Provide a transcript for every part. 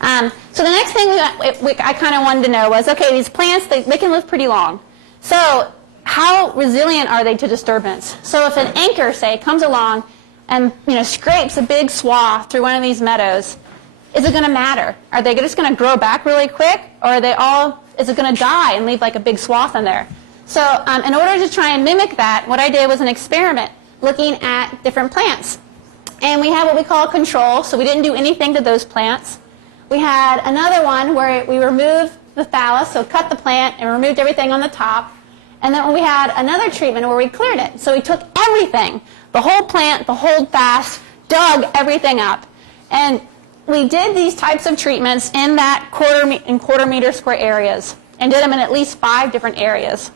So the next thing I kind of wanted to know was, okay, these plants, they can live pretty long. So how resilient are they to disturbance? So if an anchor, say, comes along and scrapes a big swath through one of these meadows, is it going to matter? Are they just going to grow back really quick, or is it going to die and leave like a big swath in there? So in order to try and mimic that, what I did was an experiment looking at different plants. And we had what we call a control, so we didn't do anything to those plants. We had another one where we removed the thallus, so cut the plant and removed everything on the top. And then we had another treatment where we cleared it. So we took everything, the whole plant, the holdfast, dug everything up. And we did these types of treatments in that quarter meter square areas and did them in at least 5 different areas.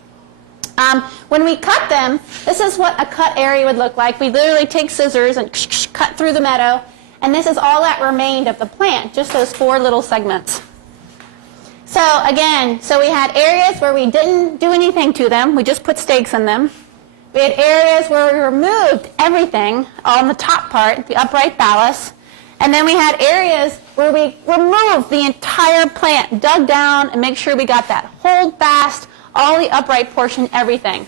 When we cut them, this is what a cut area would look like. We literally take scissors and cut through the meadow, and this is all that remained of the plant, just those 4 little segments. So again, we had areas where we didn't do anything to them. We just put stakes in them. We had areas where we removed everything on the top part, the upright thallus. And then we had areas where we removed the entire plant, dug down, and make sure we got that hold fast, all the upright portion, everything.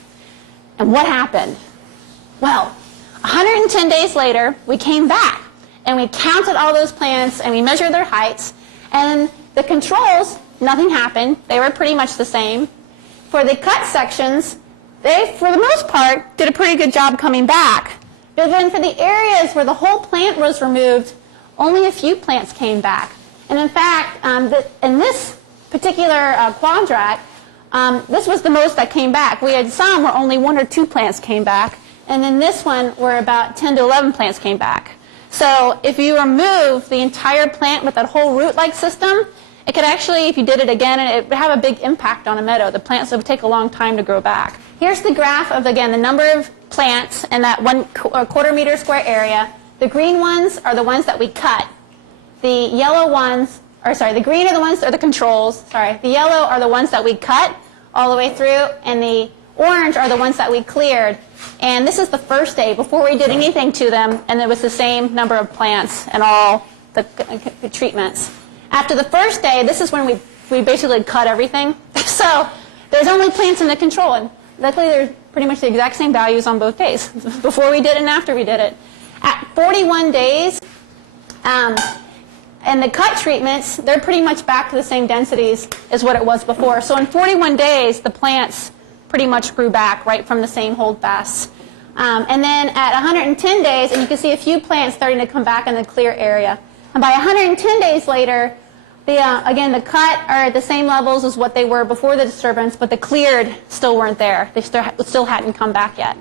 And what happened? Well, 110 days later, we came back, and we counted all those plants, and we measured their heights. And the controls, nothing happened. They were pretty much the same. For the cut sections, they, for the most part, did a pretty good job coming back. But then for the areas where the whole plant was removed, only a few plants came back. And in fact, in this particular quadrat, this was the most that came back. We had some where only 1 or 2 plants came back. And in this one, where about 10 to 11 plants came back. So if you remove the entire plant with that whole root-like system, it could actually, if you did it again, it would have a big impact on a meadow. The plants would take a long time to grow back. Here's the graph of, again, the number of plants in that 1 quarter meter square area. The green ones are the ones that we cut. The yellow ones, the green are the ones, or the controls, the yellow are the ones that we cut all the way through, and the orange are the ones that we cleared. And this is the first day before we did anything to them, and it was the same number of plants and all the treatments. After the first day, this is when we basically cut everything. So there's only plants in the control, and luckily they're pretty much the exact same values on both days, before we did it and after we did it. At 41 days, and the cut treatments, they're pretty much back to the same densities as what it was before. So in 41 days, the plants pretty much grew back right from the same holdfasts. And then at 110 days, and you can see a few plants starting to come back in the clear area. And by 110 days later, again, the cut are at the same levels as what they were before the disturbance, but the cleared still weren't there. They still hadn't come back yet.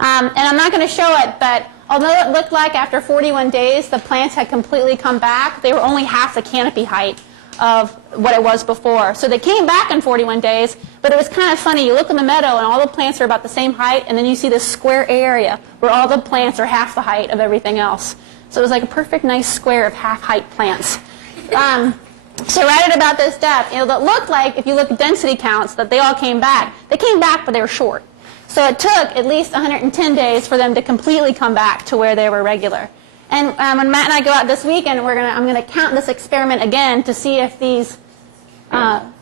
And I'm not going to show it, but although it looked like after 41 days the plants had completely come back, they were only half the canopy height of what it was before. So they came back in 41 days, but it was kind of funny. You look in the meadow and all the plants are about the same height, and then you see this square area where all the plants are half the height of everything else. So it was like a perfect nice square of half-height plants. So right at about this depth, it looked like, if you look at density counts, that they all came back. They came back, but they were short. So it took at least 110 days for them to completely come back to where they were regular. And when Matt and I go out this weekend, I'm going to count this experiment again to see if these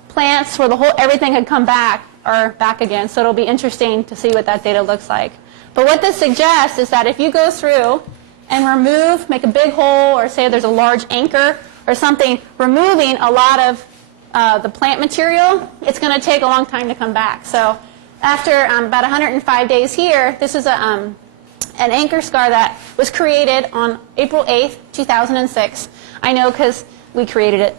plants where everything had come back are back again. So it'll be interesting to see what that data looks like. But what this suggests is that if you go through and make a big hole, or say there's a large anchor or something, removing a lot of the plant material, it's going to take a long time to come back. So after about 105 days here, this is an anchor scar that was created on April 8th, 2006. I know because we created it.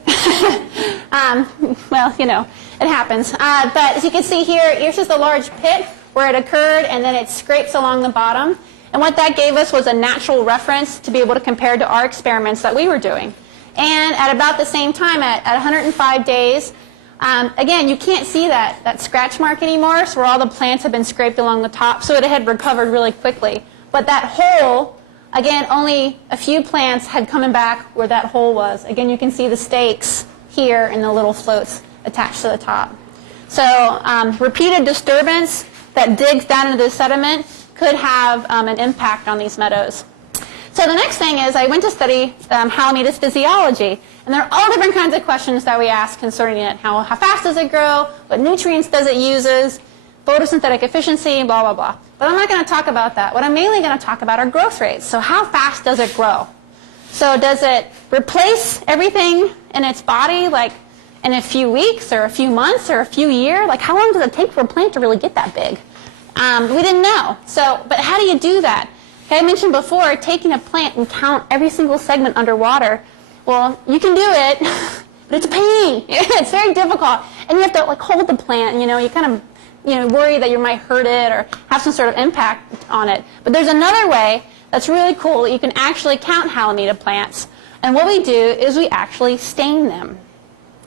Well, it happens. But as you can see here, here's just a large pit where it occurred, and then it scrapes along the bottom. And what that gave us was a natural reference to be able to compare to our experiments that we were doing. And at about the same time, at 105 days, again, you can't see that scratch mark anymore, so where all the plants have been scraped along the top, so it had recovered really quickly. But that hole, again, only a few plants had come back where that hole was. Again, you can see the stakes here and the little floats attached to the top. So repeated disturbance that digs down into the sediment could have an impact on these meadows. So the next thing is I went to study Halimeda's physiology. And there are all different kinds of questions that we ask concerning it. How fast does it grow? What nutrients does it use? Photosynthetic efficiency, blah, blah, blah. But I'm not going to talk about that. What I'm mainly going to talk about are growth rates. So how fast does it grow? So does it replace everything in its body, like in a few weeks or a few months or a few years? Like how long does it take for a plant to really get that big? We didn't know. So, but how do you do that? Okay, I mentioned before, taking a plant and count every single segment underwater. Well, you can do it, but it's a pain. It's very difficult. And you have to like hold the plant, you know, you kind of worry that you might hurt it or have some sort of impact on it. But there's another way that's really cool. You can actually count Halimeda plants. And what we do is we actually stain them.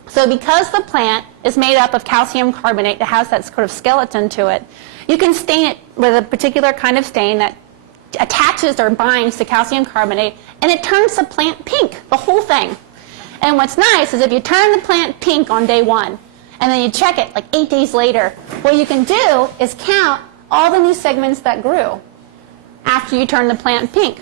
So because the plant is made up of calcium carbonate that has that sort of skeleton to it, you can stain it with a particular kind of stain that attaches or binds to calcium carbonate, and it turns the plant pink, the whole thing. And what's nice is if you turn the plant pink on day 1, and then you check it like 8 days later, what you can do is count all the new segments that grew after you turn the plant pink.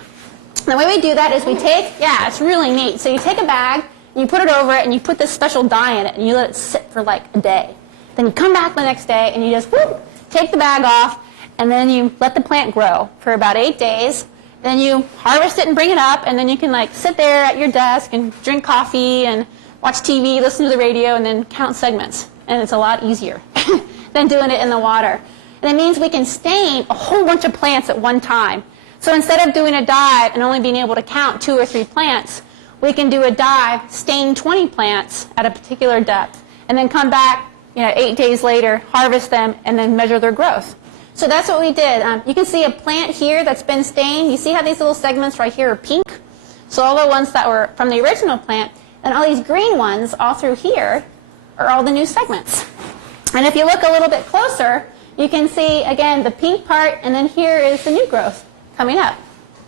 And the way we do that is we take, it's really neat. So you take a bag, and you put it over it, and you put this special dye in it, and you let it sit for like a day. Then you come back the next day, and you just take the bag off, and then you let the plant grow for about 8 days. Then you harvest it and bring it up, and then you can like sit there at your desk and drink coffee and watch TV, listen to the radio, and then count segments. And it's a lot easier than doing it in the water. And it means we can stain a whole bunch of plants at one time. So instead of doing a dive and only being able to count 2 or 3 plants, we can do a dive, stain 20 plants at a particular depth, and then come back 8 days later, harvest them, and then measure their growth. So that's what we did. You can see a plant here that's been stained. You see how these little segments right here are pink? So all the ones that were from the original plant, and all these green ones all through here are all the new segments. And if you look a little bit closer, you can see, again, the pink part, and then here is the new growth coming up.